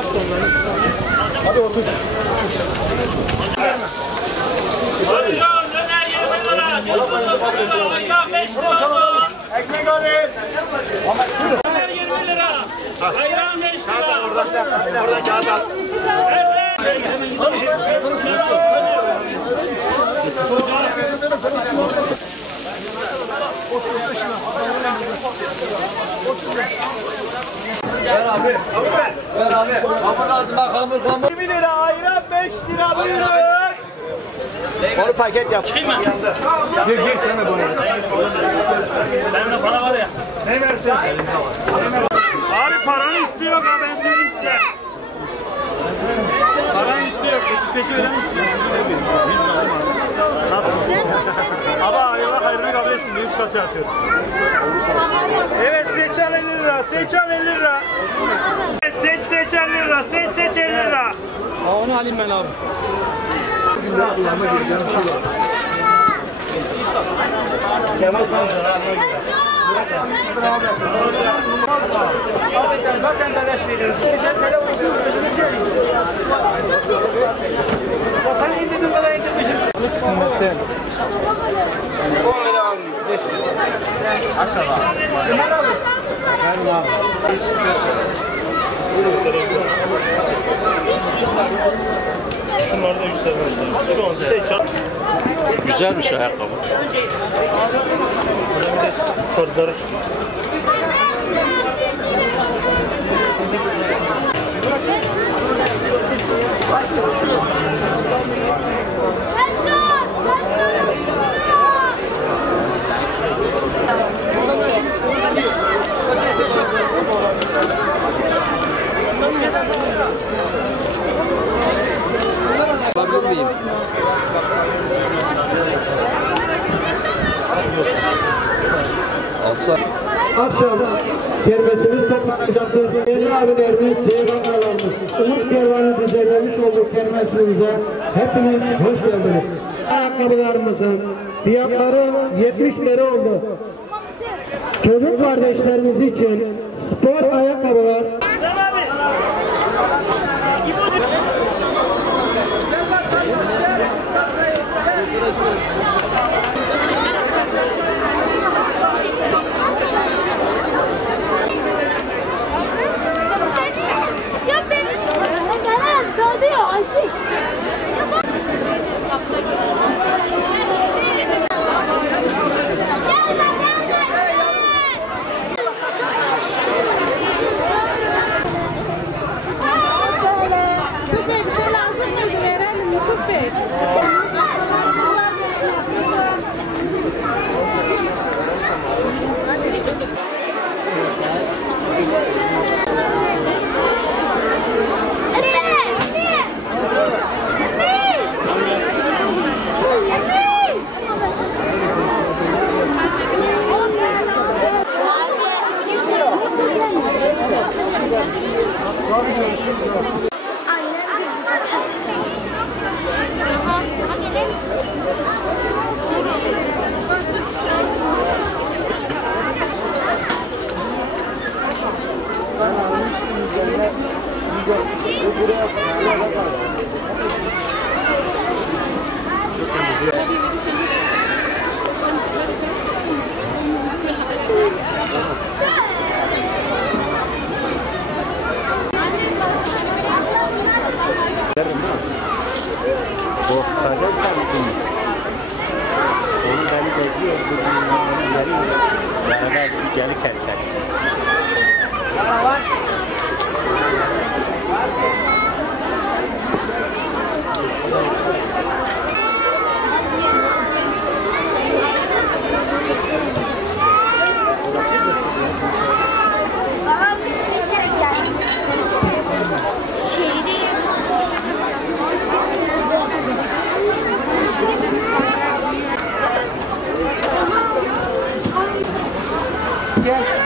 yaptı onları. Hadi 30. Ekmek alayım. Döner 20 lira. Ayran 5 lira. Oradan kağıt al. Ver abi. Ver abi. Hamur lazım bak hamur. 20 lira ayran 5 lira buyurun. Onu paket yap. Çıkayım mı? Gir sen de buraya. Bende para var ya. Ne versin? Abi paranı istiyor ha ben söyleyeyim size. Paranı istiyor. 75'i ödemişsin. Nasıl? Abi Allah hayrını kabul etsin. 3 kasaya atıyorum. Evet seçen 50 lira. Seçen 50 lira. Seç 50 lira. Seç 50 lira. Onu alayım ben abi. Kemal Abi sen zaten beleş veriyorsun. Sen telefonu zaten indirdim kadar indirmişim. Sünnetten. O öyle abi. Aşağı. Ömer abi. Ben abi. Şunlarda 3 sefer. Şu an seç. Güzelmiş ayakkabı. Bir de spor zarır. Bakır mıyım? Akşam kermesimiz toplanacaktır. Değerli abilerimiz, değerli analarımız, Umut Kervanı düzenlemiş olduğu kermesimize hepiniz hoş geldiniz. Ayakkabılarımızın fiyatları 70 lira oldu. Çocuk kardeşlerimiz için spor ayakkabılar Korkutacaksan onu beni bekliyor. Beraber bir geli kepsek. gel.